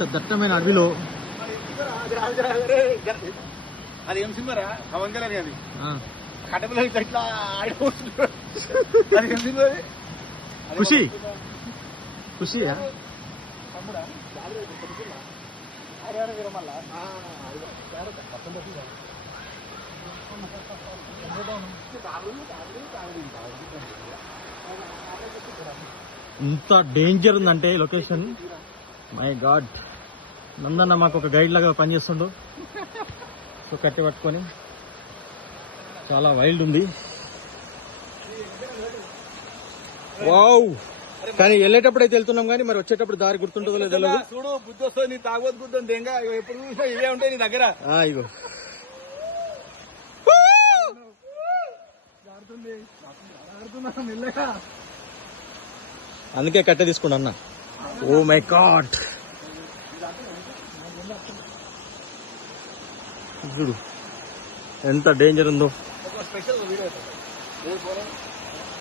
ఇంత దట్టమైన అడవిలో అది ఏం సినిమారా పవన్ కళ్యాణ్ అది కడపలో ఇట్లా అది ఏం సినిమా ఖుషి ఖుషి ఇంత డేంజర్ ఉందంటే లొకేషన్. మై గాడ్, నందన్న మాకు ఒక గైడ్ లాగా పనిచేస్తుండు. సో కట్టి పట్టుకొని చాలా వైల్డ్ ఉంది. వావ్, కానీ వెళ్ళేటప్పుడు అయితే వెళ్తున్నాం కానీ మరి వచ్చేటప్పుడు దారి గుర్తుంటుందో లేదో తెలియదు. చూడు బుద్ధి వస్తుంది, నీ తాగోదు గుర్తుంది ఇంకా ఎప్పుడు చూసినా ఇవే ఉంటాయి నీ దగ్గర. ఇగో అందుకే కట్టె తీసుకున్నా అన్న. ఓ మై గాడ్, చూడు ఎంత డేంజర్ ఉందో. Special video